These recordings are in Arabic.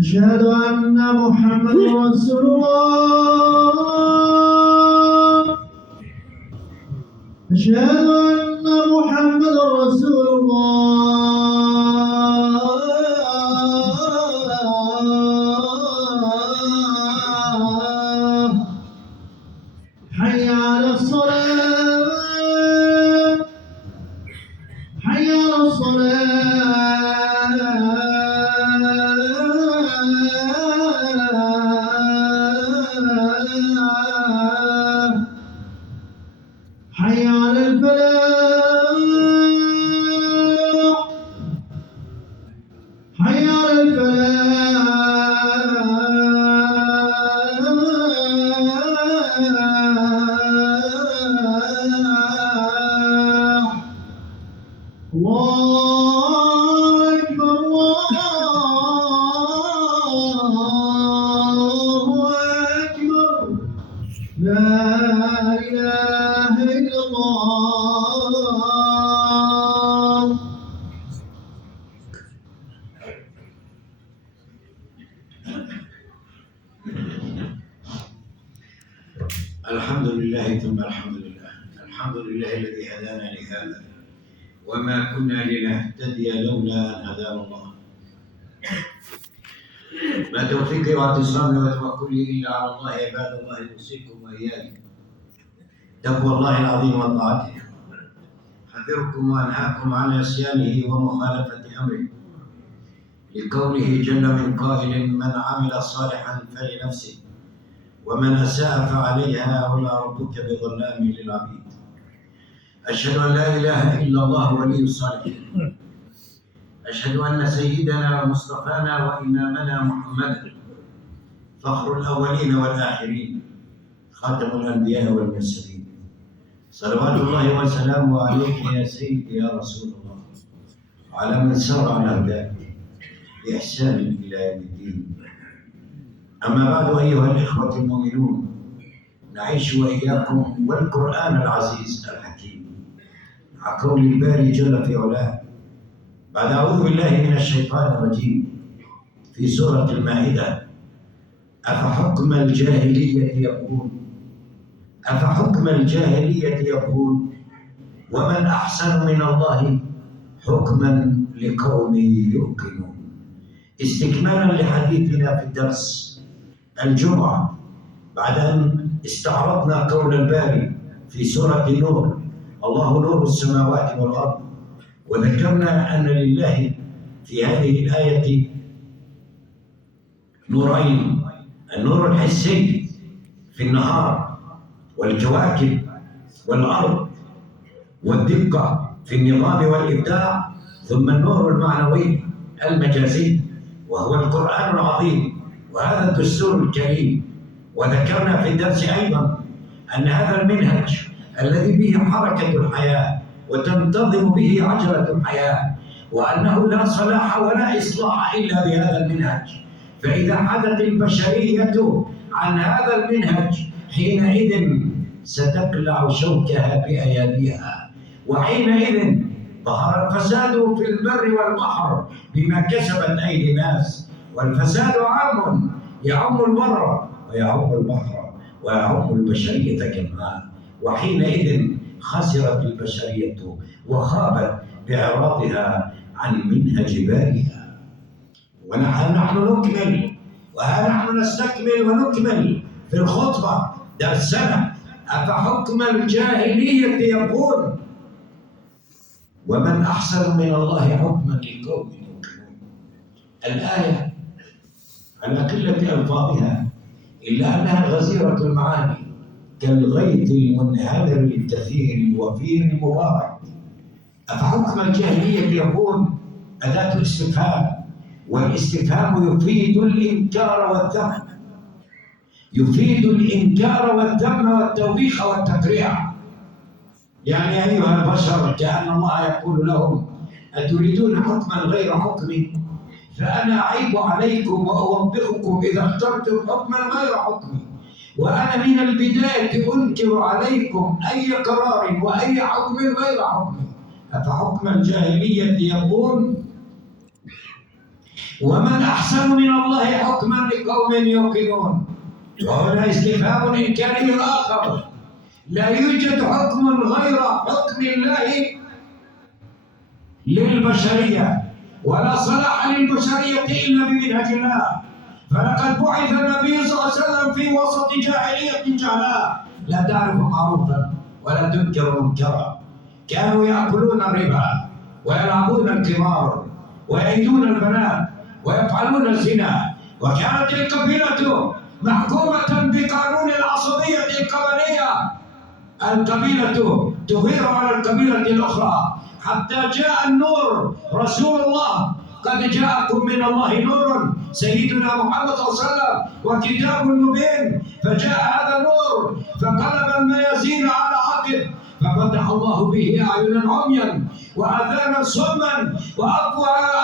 أشهد أن محمد رسول الله. أشهد أن محمد رسول الله. حي على الصلاة. حي على الصلاة. حي على الفلاح. حي على الفلاح. الله أكبر الله أكبر لا إله إلا الله. الحمد لله ثم الحمد لله. الحمد لله الذي هدانا لهذا وما كنا لنهتدي لولا أن هدانا الله. ما توفيقي واعتصامي وتوكلي إلا على الله عباد الله. أوصيكم وإياي تقوى الله العظيم وطاعته. أحذركم وأنهاكم عن عصيانه ومخالفة أمره، لقوله جل من قائل: من عمل صالحا فلنفسه ومن أساء فعليها وما ربك بظلام للعبيد. أشهد أن لا إله إلا الله ولي الصالحين. أشهد أن سيدنا ومصطفانا وإمامنا محمدا فخر الأولين والآخرين، خاتم الأنبياء والمرسلين، صلوات الله وسلامه عليك يا سيدي يا رسول الله، وعلى من سار على هداك بإحسان إلى يوم الدين. أما بعد أيها الإخوة المؤمنون، نعيش وإياكم والقرآن العزيز الحكيم مع قول الباري جل في علاه بعد أعوذ بالله من الشيطان الرجيم في سورة المائدة: أفحكم الجاهلية يبغون أفحكم الجاهلية يبغون ومن أحسن من الله حكما لقوم يوقنون. استكمالا لحديثنا في الدرس الجمعة، بعد أن استعرضنا قول الباري في سورة النور: الله نور السماوات والأرض، وذكرنا أن لله في هذه الآية نورين: النور الحسي في النهار والكواكب والأرض والدقة في النظام والإبداع، ثم النور المعنوي المجازي وهو القرآن العظيم وهذا الدستور الكريم. وذكرنا في الدرس أيضا أن هذا المنهج الذي به حركة الحياة وتنتظم به عجلة الحياة، وأنه لا صلاح ولا إصلاح إلا بهذا المنهج. فإذا حدت البشرية عن هذا المنهج حينئذ ستقلع شوكها بأياديها، وحينئذ ظهر الفساد في البر والبحر بما كسبت أيدي الناس. والفساد عام يعم البر ويعم البحر ويعم البشرية جمعاء، وحينئذ خسرت البشرية وخابت بإعراضها عن منهج بارئها. ونحن نكمل ونحن نستكمل ونكمل في الخطبة درسنا: أفحكم الجاهلية يبغون ومن أحسن من الله حكما لقوم يوقنون. الآية على قلة ألفاظها إلا أنها غزيرة المعاني كالغيث المنهمر الكثير الوفير المبارك. أفحكم الجاهلية يبغون أداة استفهام، والاستفهام يفيد الإنكار والذم، يفيد الإنكار والذم والتوبيخ والتكريع. يعني أيها البشر كأن الله يقول لهم: أتريدون حكما غير حكمي؟ فأنا أعيب عليكم وأوبخكم إذا اخترتم حكما غير حكمي، وأنا من البداية أنكر عليكم أي قرار وأي حكم غير حكمي. أفحكم الجاهلية يبغون ومن أحسن من الله حكما لقوم يوقنون. وهنا استفهام إنكاري آخر، لا يوجد حكم غير حكم الله للبشرية، ولا صلاح للبشرية إلا بمنهج الله. فلقد بعث النبي صلى الله عليه وسلم في وسط جاهلية جهلاء لا تعرف معروفا ولا تنكر منكرا، كانوا يأكلون الربا ويلعبون القمار ويأيدون البنات ويفعلون الزنا، وكانت القبيلة محكومة بقانون العصبية القبلية، القبيلة تغير على القبيلة الأخرى حتى جاء النور. رسول الله قد جاءكم من الله نور، سيدنا محمد صلى الله عليه وسلم، وكتاب مبين، فجاء هذا النور فقلب الميازين على عقب، ففتح الله به أعينا عميا وآذانا صما وأفواها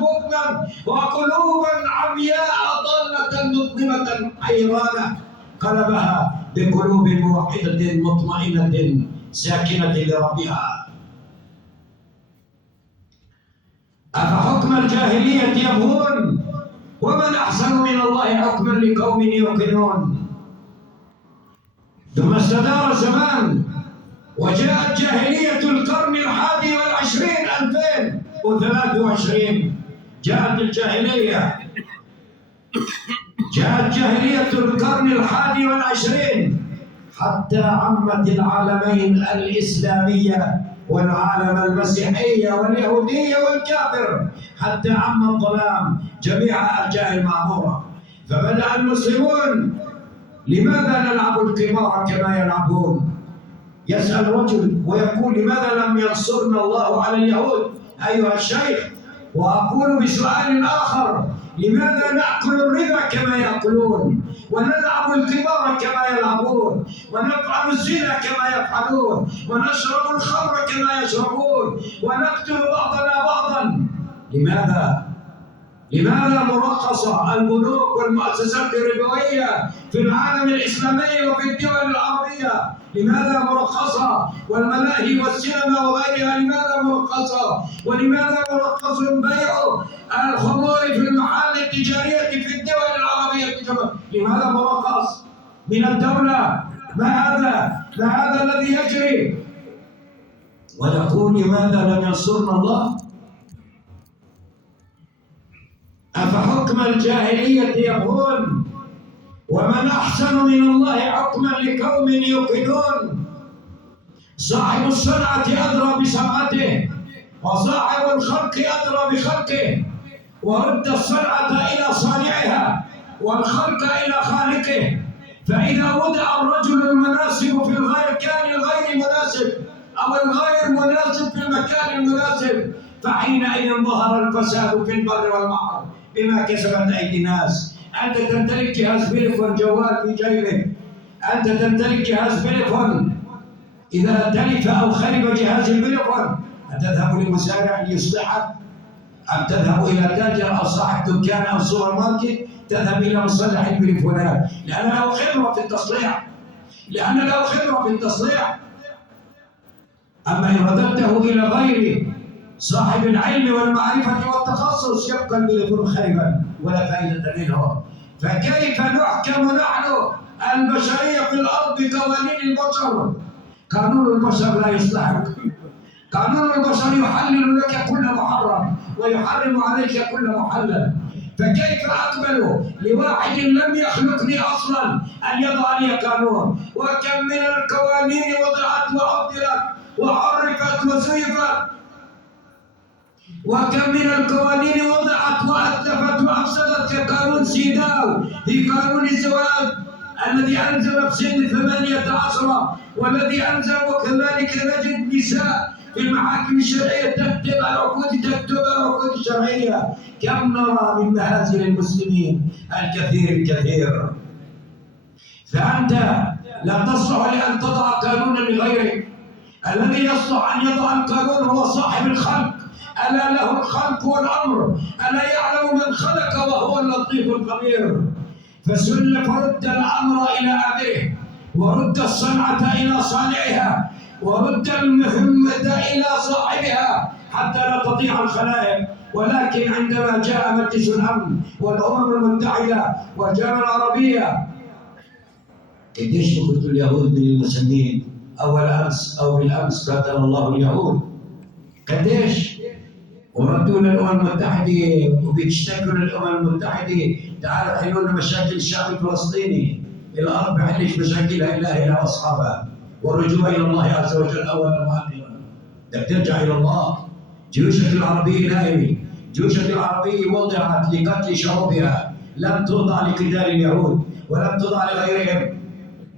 بكما وقلوبا عمياء ضالة مظلمة حيرانة، قلبها بقلوب موحدة مطمئنة ساكنة لربها. أفحكم الجاهلية يبغون ومن أحسن من الله حكما لقوم يوقنون. ثم استدار الزمان وجاءت جاهلية القرن 21 2023 جاءت الجاهلية، جاءت جاهلية القرن 21 حتى عمت العالمين الإسلامية والعالم المسيحية واليهودية والكافر، حتى عم الظلام جميع أرجاء المعمورة. فبدأ المسلمون لماذا نلعب القمار كما يلعبون؟ يسأل رجل ويقول لماذا لم ينصرنا الله على اليهود أيها الشيخ؟ وأقول بسؤال آخر، لماذا نأكل الربا كما يأكلون، ونلعب القمار كما يلعبون، ونفعل الزنا كما يفعلون، ونشرب الخمر كما يشربون، ونقتل بعضنا بعضا؟ لماذا مرخصة البنوك والمؤسسات الربوية في العالم الإسلامي وفي الدول العربية؟ لماذا مرخصة؟ والملاهي والسينما وغيرها لماذا مرخصة؟ ولماذا مرخص بيع الخمور في المحال التجارية في الدول العربية؟ لماذا مرخص من الدولة؟ ما هذا الذي يجري؟ ونقول لماذا لم ينصرنا الله؟ أفحكم الجاهلية يبغون ومن أحسن من الله حكما لقوم يوقنون. صاحب الصنعة أدرى بصنعته، وصاحب الخلق أدرى بخلقه، ورد الصنعة إلى صانعها والخلق إلى خالقه. فإذا وضع الرجل المناسب في المكان الغير مناسب أو الغير مناسب في المكان المناسب، فحينئذ ظهر الفساد في البر والبحر بما كسبت أيدي الناس. أنت تمتلك جهاز بليفون جوال في جيبك، أنت تمتلك جهاز بليفون، إذا تلف أو خرب جهاز البليفون أتذهب لمسارع ليصلحه؟ أم تذهب إلى تاجر أو صاحب دكان أو سوبر ماركت؟ تذهب إلى مصلح البليفونات لأن له خبرة في التصليح، أما إن رددته إلى غيره صاحب العلم والمعرفة والتخصص يبقى البليفون خربا ولا فائدة منه. فكيف نحكم نحن البشرية في الأرض بقوانين البشر؟ قانون البشر لا يصلحك، قانون البشر يحلل لك كل محرم ويحرم عليك كل محلل. فكيف أقبل لواحد لم يخلقني أصلا أن يضع لي قانون؟ وكم من القوانين وضعت وعدلت وحرفت وزيفت، وكم من القوانين وضعت وأتلفت وأفسدت كقانون سيداو في قانون الزواج الذي أنزل بسن 18، والذي أنزل وكذلك نجد نساء في المحاكم الشرعية تكتب العقود الشرعية. كم نرى من مهازل المسلمين الكثير. فأنت لا تصلح لأن تضع قانونا لغيرك، الذي يصلح أن يضع القانون هو صاحب الخلق، ألا له الخلق والأمر، ألا يعلم من خلق وهو اللطيف الخبير. فرد الأمر إلى أبيه، ورد الصنعة إلى صانعها، ورد المهمة إلى صاحبها، حتى لا تضيع الخلائق. ولكن عندما جاء مجلس الأمن والأمم المتحدة والجامعة العربية، قديش بقتلوا اليهود من المسلمين؟ أول أمس أو بالأمس قاتل الله اليهود، قديش؟ وردوا للأمم المتحدة وبيشتكوا للأمم المتحدة تعالوا حلوا لنا مشاكل الشعب الفلسطيني. الأرض ما حلش مشاكلها إلا هي وأصحابها، والرجوع إلى الله عز وجل أولا وآخرا. بدك ترجع إلى الله. جيوشك العربية نائمة، جيوشك العربية وضعت لقتل شعوبها، لم توضع لقتال اليهود ولم توضع لغيرهم.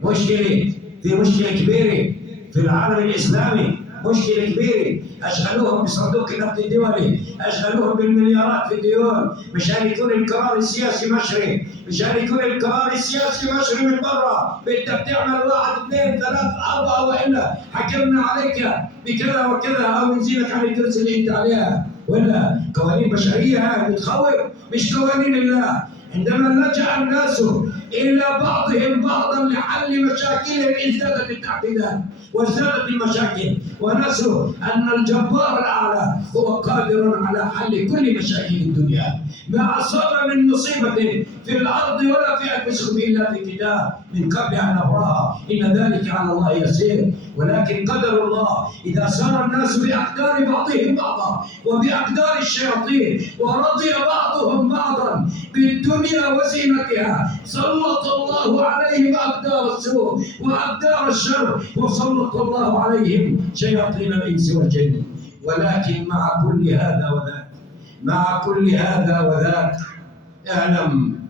مشكلة، في مشكلة كبيرة في العالم الإسلامي، مشكلة كبيرة. أشغلوهم بصندوق النقد الدولي، أشغلوهم بالمليارات في الديون مشان يكون القرار السياسي مشري، مشان يكون القرار السياسي مشري من برا. بدك تعمل 1 2 3 4 وإلا حكمنا عليك بكذا وكذا أو نزيلك عن الكرسي اللي أنت عليها. ولا قوانين بشرية هاي بتخوف، مش قوانين الله. عندما لجأ الناس إلى بعضهم بعضا لحل مشاكلهم ازدادت التعقيدات وازدادت المشاكل، ونسوا أن الجبار الأعلى هو قادر على حل كل مشاكل الدنيا. ما أصاب من مصيبة في الأرض ولا في أنفسكم إلا في كتاب من قبل أن نبرأها، إن ذلك على الله يسير. ولكن قدر الله إذا سار الناس بأقدار بعضهم بعضا وبأقدار الشياطين ورضي بعضهم بعضا بالدنيا وزينتها، سلط الله عليهم أقدار السوء وأقدار الشر، وسلط الله عليهم شياطين الإنس والجن. ولكن مع كل هذا وذاك، مع كل هذا وذاك، اعلم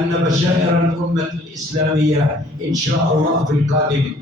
أن بشائر الأمة الإسلامية إن شاء الله في القادم،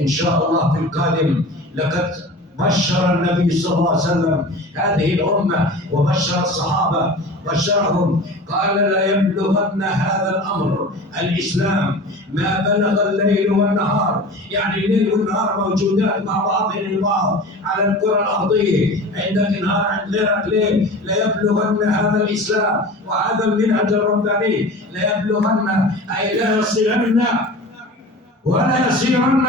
إن شاء الله في القادم. لقد بشر النبي صلى الله عليه وسلم هذه الأمة وبشر الصحابة، بشرهم قال لا يبلغن هذا الأمر الإسلام ما بلغ الليل والنهار. يعني الليل والنهار موجودات مع بعضهم البعض على الكرة الأرضية، عندك نهار عند غيرك ليل. لا يبلغن هذا الإسلام وهذا المنهج الرباني، لا يبلغن أي لا يصلن ولا يسيرن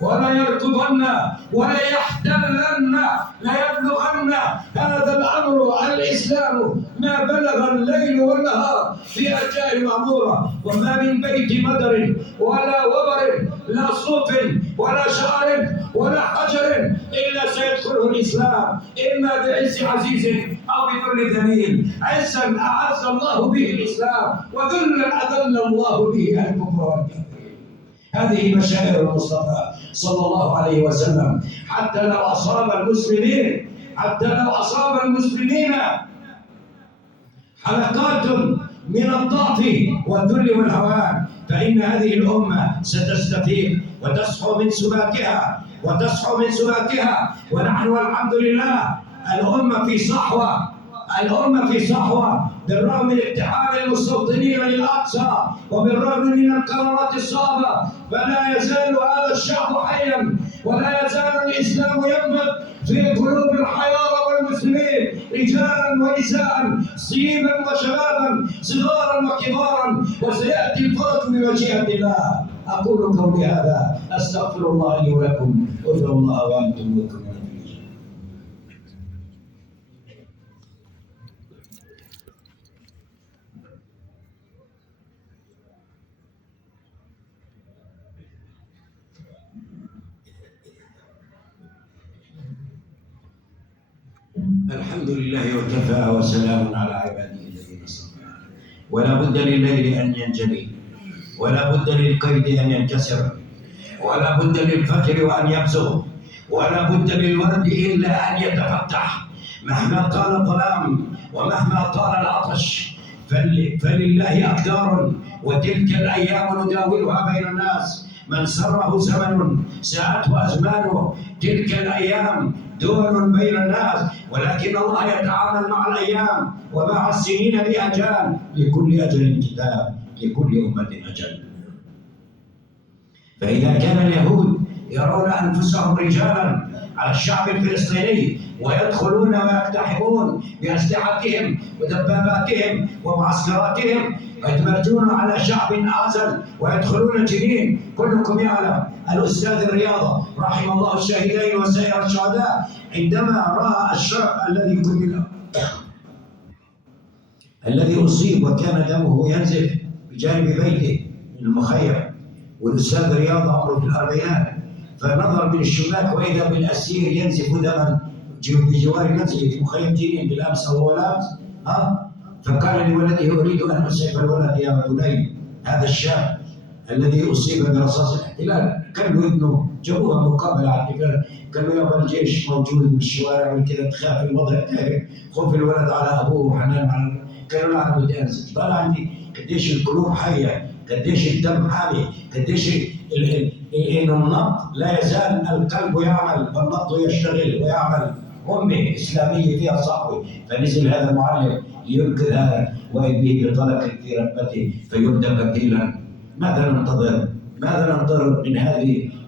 ولا يركضن ولا يحتلن، لا يبلغن هذا الامر الاسلام ما بلغ الليل والنهار في ارجاء المعموره. وما من بيت مدر ولا وبر لا صوف ولا شعر ولا حجر الا سيدخله الاسلام، اما بعز عزيز او بذل ذليل. عزا اعز الله به الاسلام، وذلا اذل الله به الكفر والكفر. هذه بشائر المصطفى صلى الله عليه وسلم. حتى لو أصاب المسلمين، حتى لو أصاب المسلمين حلقات من الضعف والذل والهوان، فإن هذه الأمة ستستفيق وتصحو من سباتها، وتصحو من سباتها. ونحن والحمد لله الأمة في صحوة، الأمة في صحوة بالرغم من اتحاد المستوطنين للأقصى وبالرغم من القرارات الصعبة. فلا يزال هذا الشعب حيا، ولا يزال الإسلام ينبت في قلوب الحيارى والمسلمين، رجالا ونساء، صيبا وشبابا، صغارا وكبارا، وسيأتي الفرج بمشيئة الله. أقول قولي هذا، أستغفر الله لي ولكم، ادعوا الله وأنتم بكم. الحمد لله وكفى وسلام على عباده الذين اصطفى. ولا بد لليل ان ينجلي، ولا بد للقيد ان ينكسر، ولا بد للفجر وان يبزغ، ولا بد للورد الا ان يتفتح. مهما طال الظلام ومهما طال العطش فلله اقدار، وتلك الايام نداولها بين الناس. من سره زمن ساءته ازمانه، تلك الايام دول بين الناس، ولكن الله يتعامل مع الايام ومع السنين باجال. لكل اجل كتاب، لكل امه اجل. فاذا كان اليهود يرون أنفسهم رجالا على الشعب الفلسطيني، ويدخلون ويقتحمون بأسلحتهم ودباباتهم ومعسكراتهم، ويتمردون على شعب أعزل ويدخلون جنين. كلكم يعلم الأستاذ الرياضة رحم الله الشهيدين وسائر الشهداء عندما رأى الشاب الذي أصيب وكان دمه ينزف بجانب بيته من المخيم، والأستاذ رياضة عمره في الأربعينات، فنظر من الشباك وإذا بالأسير ينزف دما بجوار منزله في مخيم جنين بالأمس أو الأمس. فقال لولده: أريد أن أسعف الولد يا بني. هذا الشاب الذي أصيب برصاص الاحتلال كان له ابنه، جابوها مقابلة على التلفزيون، كان له يابا الجيش موجود بالشوارع وكذا، تخاف الوضع تعرف، خوف الولد على أبوه وحنان على، قالوا له: أنا بدي أنزل. طلع عندي قديش القلوب حية، قديش الدم حامي، قديش إنه النبض لا يزال القلب يعمل والنبض يشتغل ويعمل. أمة إسلامية فيها صحوة، فنزل هذا المعلم لينكر هذا ويبيه بطلق في ركبته فيبدأ قتيلا. ماذا ننتظر؟ ماذا ننتظر من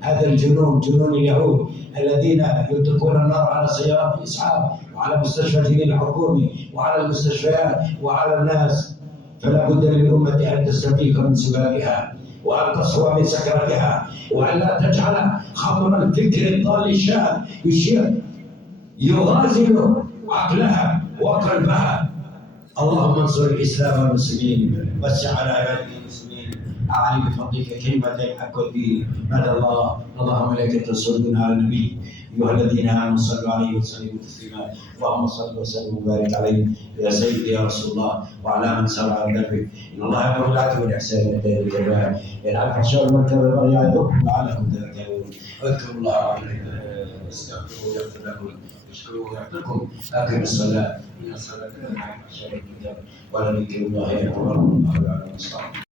هذا الجنون، جنون اليهود الذين يطلقون النار على سيارات الإسعاف وعلى مستشفى جنين الحكومي وعلى المستشفيات وعلى الناس؟ فلا بد للأمة أن تستفيق من سبابها وأن تصفو من سكرتها، وأن لا تجعل خمر الفكر الضال الشاذ يغازل عقلها وقلبها. اللهم انصر الإسلام والمسلمين، وسع على عبادك المسلمين، أعلي بفضلك كلمة الحق والدين. مدى الله. اللهم ملائكته يصلون على النبي، أيها الذين آمنوا صلوا عليه وسلموا تسليما. اللهم صل وسلم وبارك عليه يا سيدي يا رسول الله وعلى من سار على دربك. إن الله يأمر بالعدل والإحسان وإيتاء ذي القربى ينهى عن الفحشاء والمنكر والبغي يعظكم لعلكم تذكرون. واذكروا الله استغفروه يغفر لكم، اشكروه يغفركم. أقم الصلاة إن الصلاة كانت على الفحشاء والمنكر ولذكر الله أكبر.